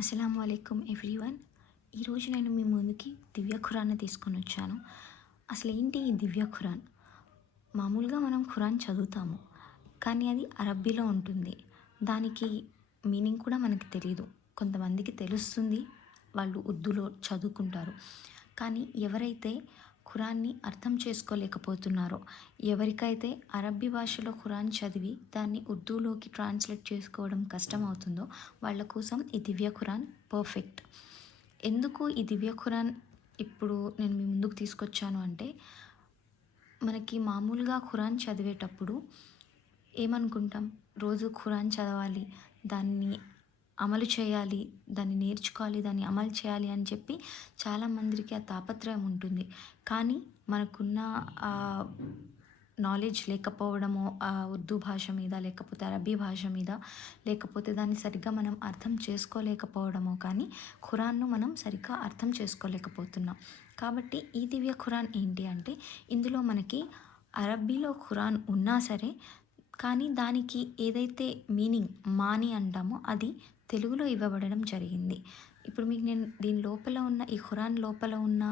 అస్సలాము అలైకుం ఎవ్రీవన్. ఈరోజు నేను మీ ముందుకి దివ్య ఖురాన్ని తీసుకొని వచ్చాను. అసలు ఏంటి ఈ దివ్య ఖురాన్? మామూలుగా మనం ఖురాన్ చదువుతాము, కానీ అది అరబ్బీలో ఉంటుంది. దానికి మీనింగ్ కూడా మనకి తెలియదు. కొంతమందికి తెలుస్తుంది, వాళ్ళు ఉర్దూలో చదువుకుంటారు. కానీ ఎవరైతే ఖురాన్ని అర్థం చేసుకోలేకపోతున్నారో, ఎవరికైతే అరబ్బీ భాషలో ఖురాన్ చదివి దాన్ని ఉర్దూలోకి ట్రాన్స్లేట్ చేసుకోవడం కష్టమవుతుందో వాళ్ళ కోసం ఈ దివ్య ఖురాన్ పర్ఫెక్ట్. ఎందుకు ఈ దివ్య ఖురాన్ ఇప్పుడు నేను మీ ముందుకు తీసుకొచ్చాను అంటే, మనకి మామూలుగా ఖురాన్ చదివేటప్పుడు ఏమనుకుంటాం, రోజు ఖురాన్ చదవాలి, దాన్ని అమలు చేయాలి, దాన్ని నేర్చుకోవాలి, దాన్ని అమలు చేయాలి అని చెప్పి చాలామందికి ఆ తాపత్రయం ఉంటుంది. కానీ మనకున్న నాలెడ్జ్ లేకపోవడమో, ఉర్దూ భాష మీద లేకపోతే అరబీ భాష మీద, లేకపోతే దాన్ని సరిగ్గా మనం అర్థం చేసుకోలేకపోవడమో కానీ ఖురాన్ను మనం సరిగ్గా అర్థం చేసుకోలేకపోతున్నాం. కాబట్టి ఈ దివ్య ఖురాన్ ఏంటి అంటే, ఇందులో మనకి అరబ్బీలో ఖురాన్ ఉన్నా సరే, కానీ దానికి ఏదైతే మీనింగ్ మాని అంటామో అది తెలుగులో ఇవ్వబడడం జరిగింది. ఇప్పుడు మీకు నేను దీని లోపల ఉన్న ఈ ఖురాన్ లోపల ఉన్న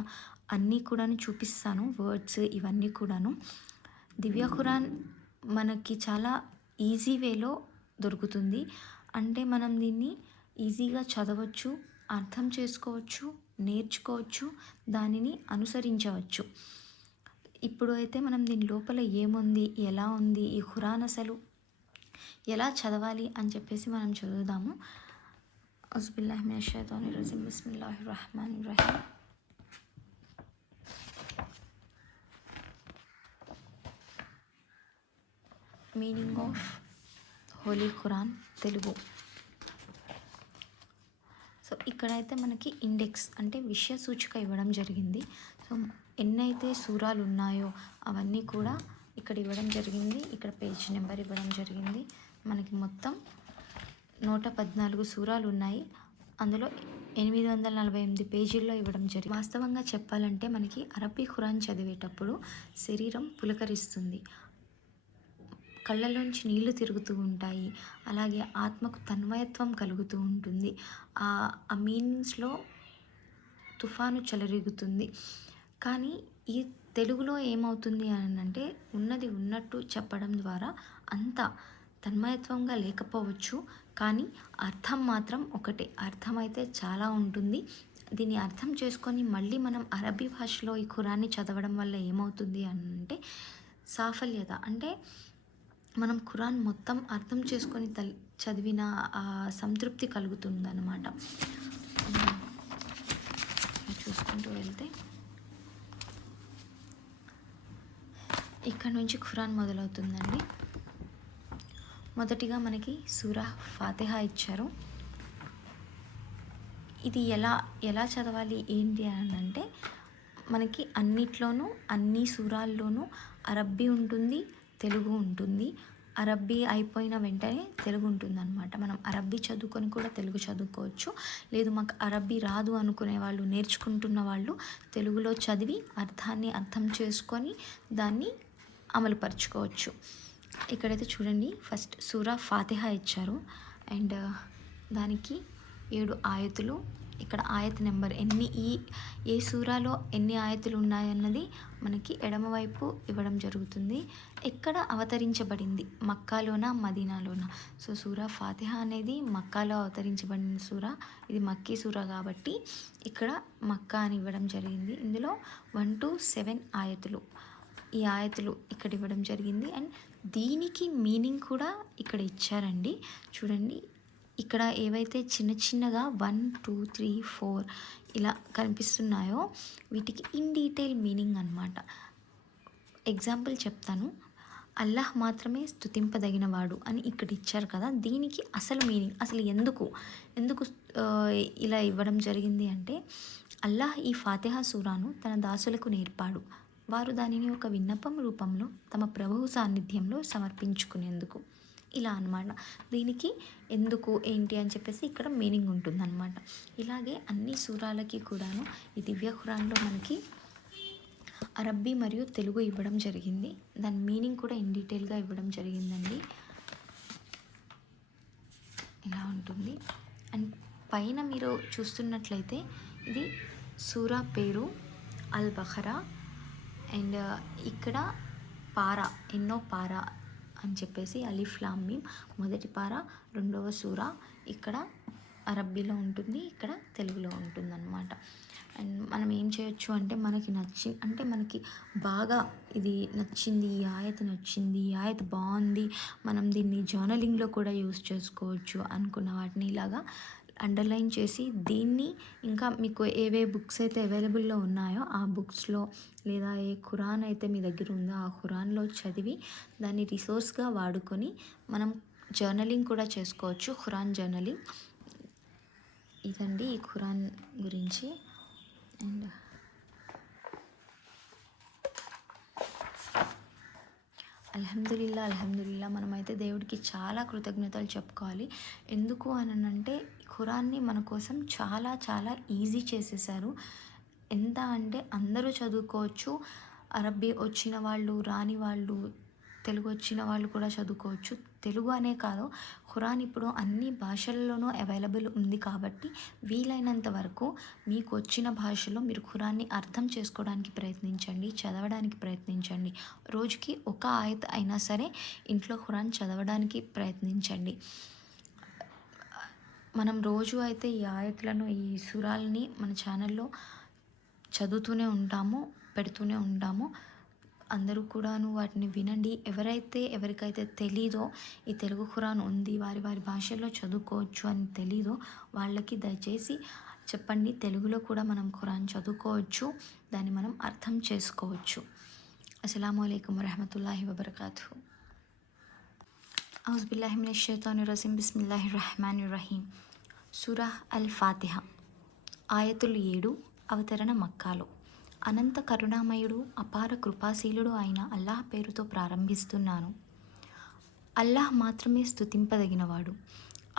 అన్నీ కూడాను చూపిస్తాను, వర్డ్స్ ఇవన్నీ కూడాను. దివ్య ఖురాన్ మనకి చాలా ఈజీ వేలో దొరుకుతుంది. అంటే మనం దీన్ని ఈజీగా చదవచ్చు, అర్థం చేసుకోవచ్చు, నేర్చుకోవచ్చు, దానిని అనుసరించవచ్చు. ఇప్పుడు అయితే మనం దీని లోపల ఏముంది, ఎలా ఉంది, ఈ ఖురాన్ అసలు ఎలా చదవాలి అని చెప్పేసి మనం చదువుదాము. అస్బిల్లాహి మినష్ షైతానిర్ రజీమ్. బిస్మిల్లాహిర్ రహమానిర్ రహీం. Meaning of holy Quran Telugu. So ఇక్కడైతే మనకి ఇండెక్స్ అంటే విషయ సూచిక ఇవ్వడం జరిగింది. సో ఎన్నైతే సూరాలు ఉన్నాయో అవన్నీ కూడా ఇక్కడ ఇవ్వడం జరిగింది. ఇక్కడ పేజ్ నెంబర్ ఇవ్వడం జరిగింది. మనకి మొత్తం 114 సూరాలు ఉన్నాయి. అందులో 848 పేజీల్లో ఇవ్వడం జరిగింది. వాస్తవంగా చెప్పాలంటే మనకి అరబ్బీ ఖురాన్ చదివేటప్పుడు శరీరం పులకరిస్తుంది, కళ్ళలోంచి నీళ్లు తిరుగుతూ ఉంటాయి, అలాగే ఆత్మకు తన్మయత్వం కలుగుతూ ఉంటుంది. ఆ మీనింగ్స్లో తుఫాను చెలరేగుతుంది. కానీ ఈ తెలుగులో ఏమవుతుంది అని అంటే, ఉన్నది ఉన్నట్టు చెప్పడం ద్వారా అంత తన్మయత్వంగా లేకపోవచ్చు, కానీ అర్థం మాత్రం ఒకటే. అర్థం అయితే చాలా ఉంటుంది. దీన్ని అర్థం చేసుకొని మళ్ళీ మనం అరబ్బీ భాషలో ఈ ఖురాన్ని చదవడం వల్ల ఏమవుతుంది అని అంటే, సాఫల్యత అంటే మనం ఖురాన్ మొత్తం అర్థం చేసుకొని చదివిన సంతృప్తి కలుగుతుందన్నమాట. చూసుకుంటూ వెళ్తే ఇక్కడ నుంచి ఖురాన్ మొదలవుతుందండి. మొదటిగా మనకి సూరా ఫాతిహా ఇచ్చారు. ఇది ఎలా చదవాలి ఏంటి అని అంటే, మనకి అన్నిట్లోనూ అన్ని సూరాల్లోనూ అరబ్బీ ఉంటుంది, తెలుగు ఉంటుంది. అరబ్బీ అయిపోయిన వెంటనే తెలుగు ఉంటుందన్నమాట. మనం అరబ్బీ చదువుకొని కూడా తెలుగు చదువుకోవచ్చు. లేదు మాకు అరబ్బీ రాదు అనుకునే వాళ్ళు, నేర్చుకుంటున్న వాళ్ళు తెలుగులో చదివి అర్థాన్ని అర్థం చేసుకొని దాన్ని అమలుపరుచుకోవచ్చు. ఇక్కడైతే చూడండి, ఫస్ట్ సూరా ఫాతిహా ఇచ్చారు అండ్ దానికి 7 ఆయతులు. ఇక్కడ ఆయత్ నెంబర్ ఏ సూరాలో ఎన్ని ఆయతులు ఉన్నాయన్నది మనకి ఎడమవైపు ఇవ్వడం జరుగుతుంది. ఎక్కడ అవతరించబడింది, మక్కాలోనా మదీనాలోనా? సో సూరా ఫాతిహా అనేది మక్కాలో అవతరించబడిన సూరా. ఇది మక్కీ సూరా కాబట్టి ఇక్కడ మక్కా అని ఇవ్వడం జరిగింది. ఇందులో 1 to 7 ఆయతులు, ఈ ఆయతులు ఇక్కడ ఇవ్వడం జరిగింది. అండ్ దీనికి మీనింగ్ కూడా ఇక్కడ ఇచ్చారండి. చూడండి, ఇక్కడ ఏవైతే చిన్న చిన్నగా 1, 2, 3, 4 ఇలా కనిపిస్తున్నాయో వీటికి ఇన్ డీటెయిల్ మీనింగ్ అన్నమాట. ఎగ్జాంపుల్ చెప్తాను. అల్లాహ్ మాత్రమే స్తుతింపదగినవాడు అని ఇక్కడ ఇచ్చారు కదా, దీనికి అసలు మీనింగ్, అసలు ఎందుకు ఇలా ఇవ్వడం జరిగింది అంటే, అల్లాహ్ ఈ ఫాతిహా సూరాను తన దాసులకు నేర్పాడు. వారు దానిని ఒక విన్నపం రూపంలో తమ ప్రభువు సాన్నిధ్యంలో సమర్పించుకునేందుకు. ఇలా అన్నమాట. దీనికి ఎందుకు ఏంటి అని చెప్పేసి ఇక్కడ మీనింగ్ ఉంటుందన్నమాట. ఇలాగే అన్ని సూరాలకి కూడాను ఈ దివ్య ఖురాన్లో మనకి అరబ్బీ మరియు తెలుగు ఇవ్వడం జరిగింది. దాని మీనింగ్ కూడా ఇన్ డీటెయిల్గా ఇవ్వడం జరిగిందండి. ఇలా ఉంటుంది. అండ్ పైన మీరు చూస్తున్నట్లయితే ఇది సూరా పేరు అల్ బఖరా. అండ్ ఇక్కడ పార, ఎన్నో పార అని చెప్పేసి అలిఫ్ లామ్ మీమ్, మొదటి పార, రెండవ సూరా ఇక్కడ అరబ్బీలో ఉంటుంది, ఇక్కడ తెలుగులో ఉంటుందన్నమాట. అండ్ మనం ఏం చేయొచ్చు అంటే మనకి బాగా ఇది నచ్చింది, ఈ ఆయత నచ్చింది, ఈ ఆయత బాగుంది, మనం దీన్ని జర్నలింగ్లో కూడా యూస్ చేసుకోవచ్చు అనుకున్న వాటిని ఇలాగా అండర్లైన్ చేసి దీన్ని ఇంకా మీకు ఏవే బుక్స్ అయితే అవైలబుల్లో ఉన్నాయో ఆ బుక్స్లో లేదా ఏ ఖురాన్ అయితే మీ దగ్గర ఉందో ఆ ఖురాన్లో చదివి దాన్ని రిసోర్స్గా వాడుకొని మనం జర్నలింగ్ కూడా చేసుకోవచ్చు, ఖురాన్ జర్నలింగ్. ఇదండి ఈ ఖురాన్ గురించి. అండ్ అల్హమ్దులిల్లా మనమైతే దేవుడికి చాలా కృతజ్ఞతలు చెప్పుకోవాలి. ఎందుకు అనంటే ఖురాన్ని మన కోసం చాలా చాలా ఈజీ చేసేసారు. ఎంత అంటే అందరూ చదువుకోవచ్చు, అరబ్బీ వచ్చిన వాళ్ళు, రాని వాళ్ళు, తెలుగు వచ్చిన వాళ్ళు కూడా చదువుకోవచ్చు. తెలుగు అనే కాదు, ఖురాన్ ఇప్పుడు అన్ని భాషల్లోనూ అవైలబుల్ ఉంది కాబట్టి వీలైనంత వరకు మీకు వచ్చిన భాషలో మీరు ఖురాన్ని అర్థం చేసుకోవడానికి ప్రయత్నించండి, చదవడానికి ప్రయత్నించండి. రోజుకి ఒక ఆయత్ అయినా సరే ఇంట్లో ఖురాన్ చదవడానికి ప్రయత్నించండి. మనం రోజు అయితే ఈ ఆయత్లను, ఈ సూరాలని మన ఛానల్లో చదువుతూనే ఉంటాము, పెడుతూనే ఉంటాము. అందరూ కూడాను వాటిని వినండి. ఎవరికైతే తెలీదో ఈ తెలుగు ఖురాన్ ఉంది, వారి భాషల్లో చదువుకోవచ్చు అని తెలీదో వాళ్ళకి దయచేసి చెప్పండి. తెలుగులో కూడా మనం ఖురాన్ చదువుకోవచ్చు, దాన్ని మనం అర్థం చేసుకోవచ్చు. అస్సలాము అలైకుం వరహమతుల్లాహి వబర్కాతుహు. ఔజు బిల్లాహి మినష్ షైతానిర్ రజీమ్. బిస్మిల్లాహిర్ రహ్మానిర్ రహీం. సూరా అల్ ఫాతిహ. ఆయతులు 7. అవతరణ మక్కాలో. అనంత కరుణామయుడు, అపార కృపాశీలుడు అయిన అల్లాహ్ పేరుతో ప్రారంభిస్తున్నాను. అల్లాహ్ మాత్రమే స్తుతింపదగినవాడు.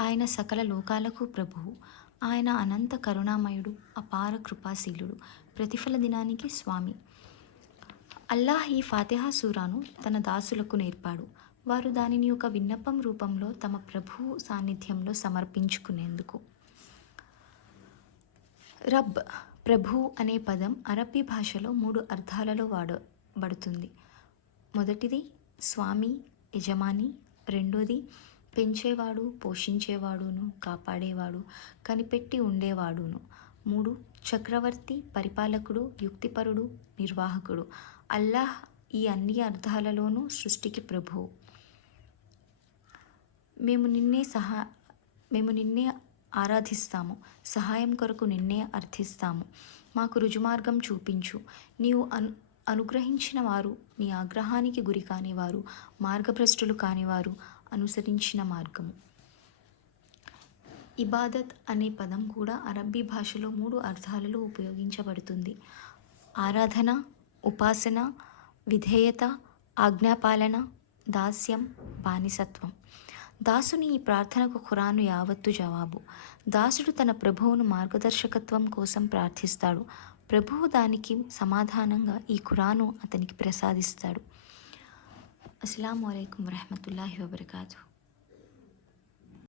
ఆయన సకల లోకాలకు ప్రభువు. ఆయన అనంత కరుణామయుడు, అపార కృపాశీలుడు, ప్రతిఫల దినానికి స్వామి. అల్లాహ్ ఈ ఫాతిహా సూరాను తన దాసులకు నేర్పాడు. వారు దానిని ఒక విన్నపం రూపంలో తమ ప్రభువు సాన్నిధ్యంలో సమర్పించుకునేందుకు. రబ్, ప్రభు అనే పదం అరబ్బీ భాషలో 3 అర్థాలలో వాడబడుతుంది. మొదటిది స్వామి, యజమాని. రెండోది పెంచేవాడు, పోషించేవాడును, కాపాడేవాడు, కనిపెట్టి ఉండేవాడును. 3 చక్రవర్తి, పరిపాలకుడు, యుక్తిపరుడు, నిర్వాహకుడు. అల్లాహ్ ఈ అన్ని అర్థాలలోనూ సృష్టికి ప్రభువు. మేము నిన్నే ఆరాధిస్తాము, సహాయం కొరకు నిన్నే అర్థిస్తాము. మాకు రుజుమార్గం చూపించు. నీవు అనుగ్రహించిన వారు, నీ ఆగ్రహానికి గురి కానివారు, మార్గభ్రష్టులు కానివారు అనుసరించిన మార్గము. ఇబాదత్ అనే పదం కూడా అరబ్బీ భాషలో 3 అర్థాలలో ఉపయోగించబడుతుంది. ఆరాధన, ఉపాసన, విధేయత, ఆజ్ఞాపాలన, దాస్యం, బానిసత్వం. దాసుని ఈ ప్రార్థనకు ఖురాను యావత్తు జవాబు. దాసుడు తన ప్రభువును మార్గదర్శకత్వం కోసం ప్రార్థిస్తాడు. ప్రభువు దానికి సమాధానంగా ఈ ఖురాను అతనికి ప్రసాదిస్తాడు. అస్సలాము అలైకుం వరహమతుల్లాహి వబర్కాతుహు.